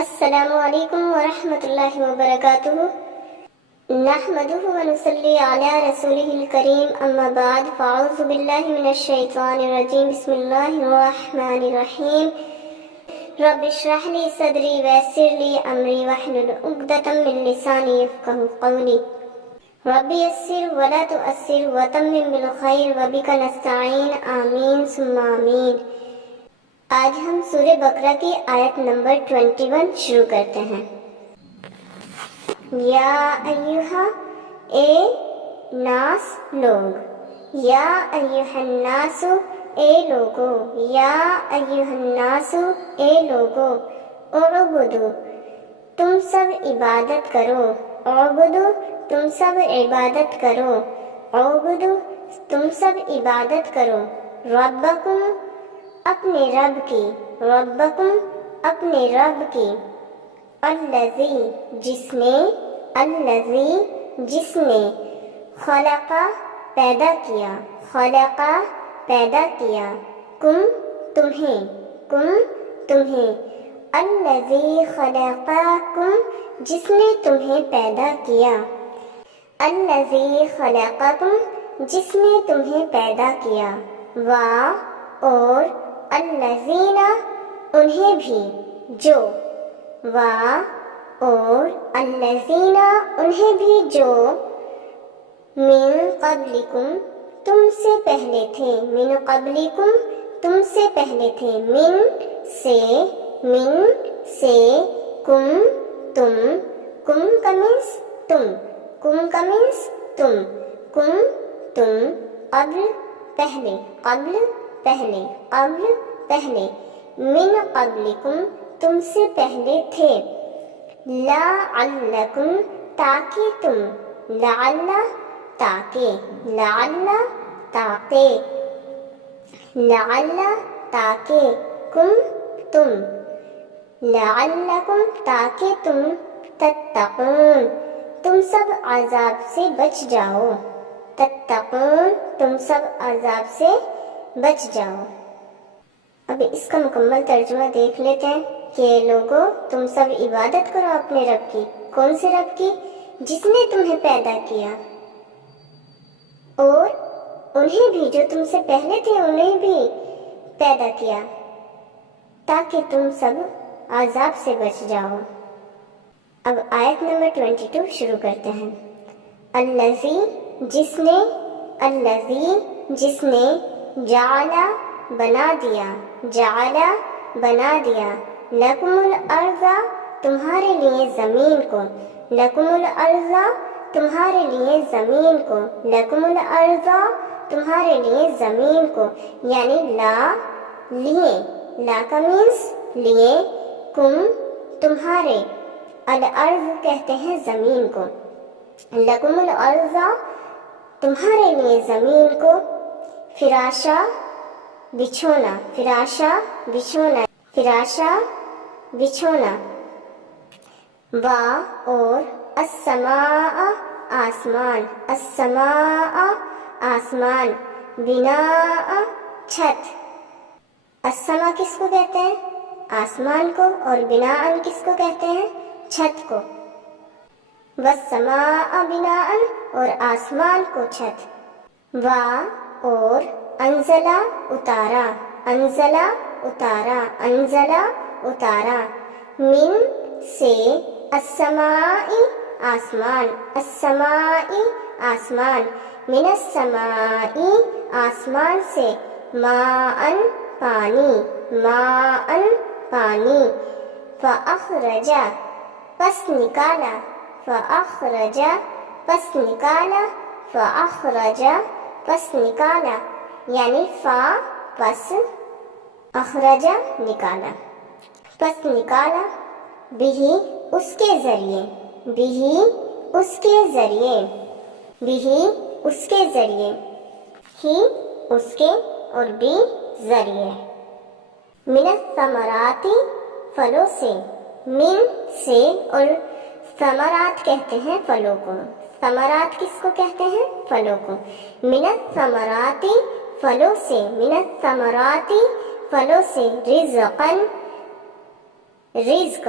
السلام علیکم ورحمۃ اللہ وبرکاتہ نحمده ونصلی علی رسولہ الکریم اما بعد فاعوذ باللہ من الشیطان الرجیم بسم اللہ الرحمن الرحیم رب اشرح لی صدری ویسر لی امری واحلل عقدۃ من لسانی یفقهوا قولی رب یسر ولا تؤثر وتمم بالخیر وبک نستعین آمین ثم آمین۔ آج ہم سورہ بقرہ کی آیت نمبر 21 شروع کرتے ہیں۔ یا ایہا اے ناس لوگ، یا ایہا الناس اے لوگو، یا ایہا الناس اے لوگو، اعبدو تم سب عبادت کرو، اعبدو تم سب عبادت کرو، اعبدو تم سب عبادت کرو، ربکم اپنے رب کی، ربکم اپنے رب کی، الذی جس نے خلقا پیدا کیا، خلقا پیدا کیا، کم تمہیں، الذی خلقاکم جس نے تمہیں پیدا کیا، الذی خلقاکم جس نے تمہیں پیدا کیا، اور الذین انہیں بھی جو، اور الذین انہیں بھی جو من قبلکم تم سے پہلے تھے، من قبلکم تم سے پہلے تھے، من سے کم تم، کم کمینس تم، کم کمینس تم، کم تم، قبل پہلے، قبل پہلے، قبل پہلے، من قبلکم تم سے پہلے تھے، لعلکم تاکہ تم، لعل تاکہ، لعل تاکہ، لعل تاکہ، کم تم، لعلکم تاکہ تم، تتقون تم سب عذاب سے بچ جاؤ، تتقون تم سب عذاب سے بچ جاؤ۔ اب اس کا مکمل ترجمہ دیکھ لیتے ہیں کہ لوگوں تم سب عبادت کرو اپنے رب کی، کون سے رب کی؟ جس نے تمہیں پیدا کیا، اور انہیں بھی جو تم سے پہلے تھے انہیں بھی پیدا کیا، تاکہ تم سب عذاب سے بچ جاؤ۔ اب آیت نمبر 22 شروع کرتے ہیں۔ الذی جس نے، الذی جس نے، جعل بنا دیا، جعل بنا دیا، لکم الارض تمہارے لیے زمین کو، لکم الارض تمہارے لیے زمین کو، لکم الارض تمہارے لیے زمین کو، یعنی لا لیے، لا کا مینس لیے، کم تمہارے، الارض کہتے ہیں زمین کو، لکم الارض تمہارے لیے زمین کو، فراشا بچھونا، فراشا بچھونا، فراشا بچھونا، اور السماء آسمان، السماء آسمان، بناء چھت، السماء کس کو کہتے ہیں؟ آسمان کو، اور بناء کس کو کہتے ہیں؟ چھت کو، والسماء بناء اور آسمان کو چھت، اور انزلہ اتارا، انزلہ اتارا، انزلہ اتارا، من سے، السماء آسمان، السماء آسمان، من السماء آسمان سے، ماء پانی، ماء پانی، فاخرج پس نکالا، فاخرج پس نکالا، فاخرج پس نکالا، یعنی پس اخرج نکالا، پس نکالا، بھی اس کے ذریعے، بھی اس کے ذریعے، بھی اس کے ذریعے، ہی اس کے اور بھی ذریعے، من الثمرات پھلوں سے، من سے، اور ثمرات کہتے ہیں پھلوں کو، ثمرات کس کو کہتے ہیں؟ پھلوں کو، من الثمرات پھلوں سے، من الثمرات پھلوں سے، رزقا رزق،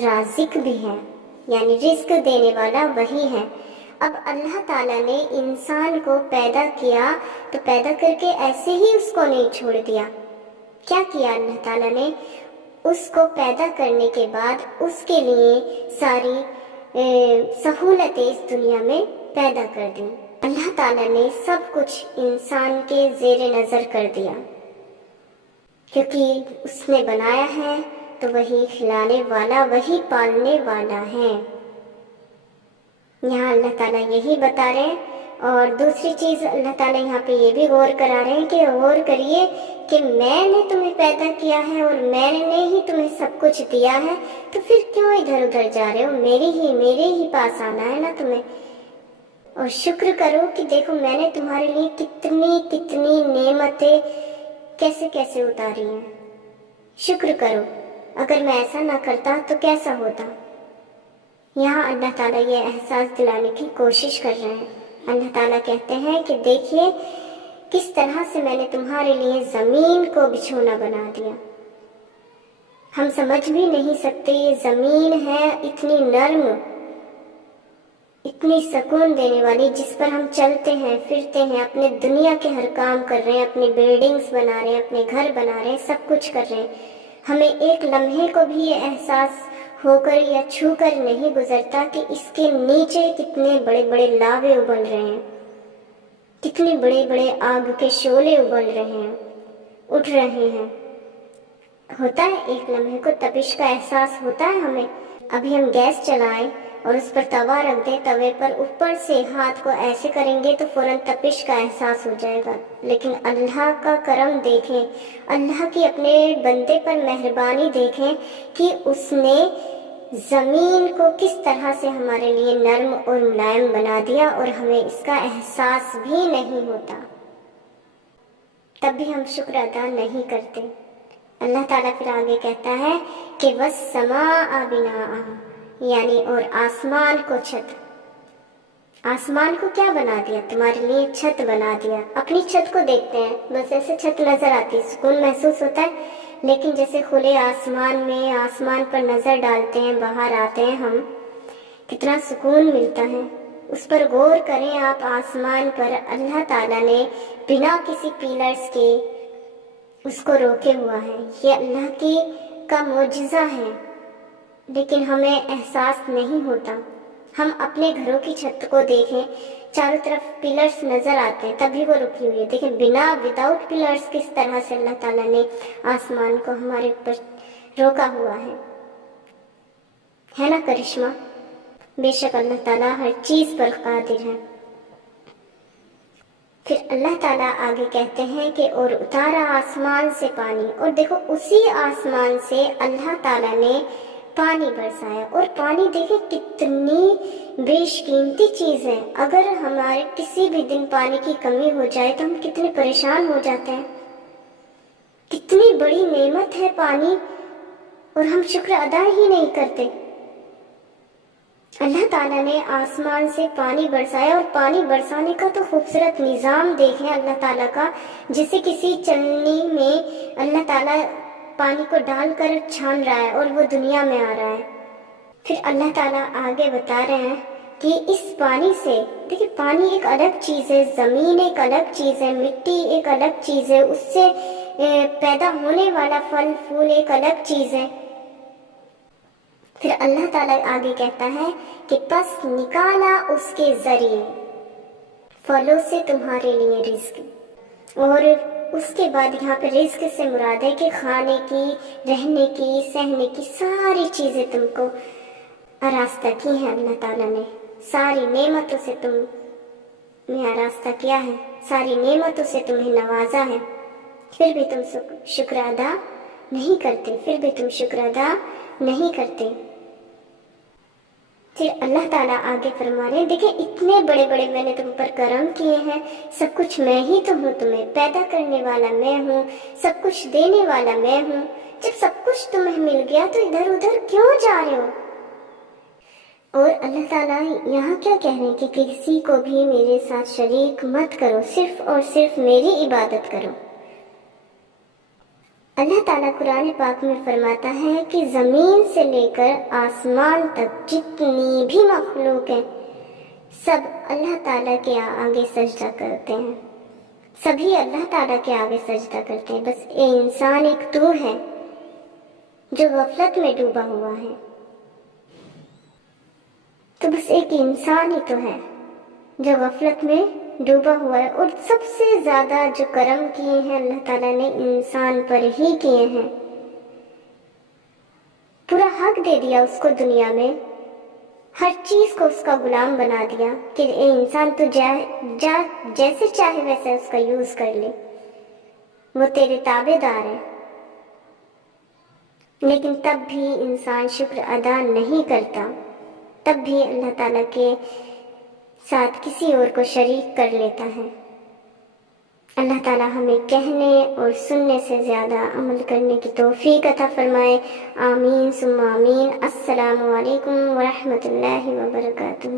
رازق بھی ہے، یعنی رزق دینے والا وہی ہے۔ اب اللہ تعالیٰ نے انسان کو پیدا کیا تو پیدا کر کے ایسے ہی اس کو نہیں چھوڑ دیا۔ کیا کیا اللہ تعالیٰ نے؟ اس کو پیدا کرنے کے بعد اس کے لیے ساری سہولتیں اس دنیا میں پیدا کر دیں۔ اللہ تعالیٰ نے سب کچھ انسان کے زیر نظر کر دیا، کیونکہ اس نے بنایا ہے تو وہی کھلانے والا، وہی پالنے والا ہے۔ یہاں اللہ تعالیٰ یہی بتا رہے ہیں۔ اور دوسری چیز اللہ تعالیٰ یہاں پہ یہ بھی غور کرا رہے ہیں کہ غور کریے کہ میں نے تمہیں پیدا کیا ہے اور میں نے ہی تمہیں سب کچھ دیا ہے، تو پھر کیوں ادھر ادھر جا رہے ہو؟ میرے ہی پاس آنا ہے نا تمہیں۔ اور شکر کرو کہ دیکھو میں نے تمہارے لیے کتنی نعمتیں کیسے کیسے اتاری ہیں۔ شکر کرو، اگر میں ایسا نہ کرتا تو کیسا ہوتا۔ یہاں اللہ تعالیٰ یہ احساس دلانے کی کوشش کر رہے ہیں۔ اللہ تعالیٰ کہتے ہیں کہ دیکھیے کس طرح سے میں نے تمہارے لیے زمین کو بچھونا بنا دیا۔ ہم سمجھ بھی نہیں سکتے، یہ زمین ہے اتنی نرم، اتنی سکون دینے والی، جس پر ہم چلتے ہیں پھرتے ہیں، اپنے دنیا کے ہر کام کر رہے ہیں، اپنی بلڈنگز بنا رہے ہیں، اپنے گھر بنا رہے ہیں، سب کچھ کر رہے ہیں۔ ہمیں ایک لمحے کو بھی یہ احساس ہو کر یا چھو کر نہیں گزرتا کہ اس کے نیچے کتنے بڑے بڑے لاوے ابل رہے ہیں، کتنے بڑے بڑے آگ کے شعلے ابل رہے ہیں، اٹھ رہے ہیں۔ ہوتا ہے ایک لمحے کو تپش کا احساس ہوتا ہے ہمیں۔ ابھی ہم گیس چلائیں اور اس پر توا رکھ دیں، توے پر اوپر سے ہاتھ کو ایسے کریں گے تو فوراً تپش کا احساس ہو جائے گا۔ لیکن اللہ کا کرم دیکھیں، اللہ کی اپنے بندے پر مہربانی دیکھیں کہ اس نے زمین کو کس طرح سے ہمارے لیے نرم اور ملائم بنا دیا، اور ہمیں اس کا احساس بھی نہیں ہوتا، تب بھی ہم شکر ادا نہیں کرتے۔ اللہ تعالیٰ پھر آگے کہتا ہے کہ وَالسَّمَاءَ بِنَاءً، یعنی اور آسمان کو چھت۔ آسمان کو کیا بنا دیا؟ تمہارے لیے چھت بنا دیا۔ اپنی چھت کو دیکھتے ہیں، بس ایسے چھت نظر آتی، سکون محسوس ہوتا ہے، لیکن جیسے کھلے آسمان میں آسمان پر نظر ڈالتے ہیں، باہر آتے ہیں ہم، کتنا سکون ملتا ہے۔ اس پر غور کریں آپ، آسمان پر اللہ تعالیٰ نے بنا کسی پیلرز کے اس کو روکے ہوا ہے۔ یہ اللہ کا معجزہ ہے، لیکن ہمیں احساس نہیں ہوتا۔ ہم اپنے گھروں کی چھت کو دیکھیں، چاروں طرف پلرز نظر آتے ہیں، تبھی وہ رکی ہوئی ہے۔ دیکھیں وداؤٹ پلرز کس طرح سے اللہ تعالیٰ نے آسمان کو ہمارے اوپر روکا ہوا ہے نا کرشمہ؟ بے شک اللہ تعالیٰ ہر چیز پر قادر ہے۔ پھر اللہ تعالیٰ آگے کہتے ہیں کہ اور اتارا آسمان سے پانی، اور دیکھو اسی آسمان سے اللہ تعالیٰ نے پانی برسایا۔ اور پانی دیکھیں کتنی بیش قیمتی چیز ہے۔ اگر ہمارے کسی بھی دن پانی کی کمی ہو جائے تو ہم کتنے پریشان ہو جاتے ہیں۔ کتنی بڑی نعمت ہے پانی، اور ہم شکر ادا ہی نہیں کرتے۔ اللہ تعالیٰ نے آسمان سے پانی برسایا، اور پانی برسانے کا تو خوبصورت نظام دیکھیں اللہ تعالیٰ کا، جیسے کسی چلنی میں اللہ تعالیٰ پانی کو ڈال کر چھان رہا ہے اور وہ دنیا میں آ رہا ہے۔ پھر اللہ تعالیٰ آگے بتا رہے ہیں کہ اس پانی سے، دیکھیں پانی ایک الگ چیز ہے، زمین ایک الگ چیز ہے، مٹی ایک الگ چیز ہے، اس سے پیدا ہونے والا پھل پھول ایک الگ چیز ہے۔ پھر اللہ تعالیٰ آگے کہتا ہے کہ پس نکالا اس کے ذریعے پھلوں سے تمہارے لیے رزق۔ اور اس کے بعد یہاں پہ رزق سے مراد ہے کہ کھانے کی، رہنے کی، سہنے کی ساری چیزیں تم کو آراستہ کی ہیں اللہ تعالیٰ نے۔ ساری نعمتوں سے تمہیں آراستہ کیا ہے، ساری نعمتوں سے تمہیں نوازا ہے، پھر بھی تم شکر ادا نہیں کرتے، پھر اللہ تعالیٰ آگے فرما رہے ہیں، دیکھیں اتنے بڑے بڑے میں نے تم پر کرم کیے ہیں، سب کچھ میں ہی تو ہوں، تمہیں پیدا کرنے والا میں ہوں، سب کچھ دینے والا میں ہوں۔ جب سب کچھ تمہیں مل گیا تو ادھر ادھر کیوں جا رہے ہو؟ اور اللہ تعالیٰ یہاں کیا کہہ رہے ہیں کہ کسی کو بھی میرے ساتھ شریک مت کرو، صرف اور صرف میری عبادت کرو۔ اللہ تعالیٰ قرآن پاک میں فرماتا ہے کہ زمین سے لے کر آسمان تک جتنی بھی مخلوق ہیں سب اللہ تعالیٰ کے آگے سجدہ کرتے ہیں، سبھی اللہ تعالیٰ کے آگے سجدہ کرتے ہیں، بس انسان ایک تو ہے جو غفلت میں ڈوبا ہوا ہے۔ تو بس ایک انسان ہی تو ہے جو غفلت میں ڈوبا ہوا ہے، اور سب سے زیادہ جو کرم کیے ہیں اللہ تعالیٰ نے انسان پر ہی کیے ہیں۔ پورا حق دے دیا اس کو دنیا میں، ہر چیز کو اس کا غلام بنا دیا کہ اے انسان تو جیسے چاہے ویسے اس کا یوز کر لے، وہ تیرے تابع دار ہے۔ لیکن تب بھی انسان شکر ادا نہیں کرتا، تب بھی اللہ تعالیٰ کے ساتھ کسی اور کو شریک کر لیتا ہے۔ اللہ تعالیٰ ہمیں کہنے اور سننے سے زیادہ عمل کرنے کی توفیق عطا فرمائے، آمین ثم آمین۔ السلام علیکم ورحمۃ اللہ وبرکاتہ۔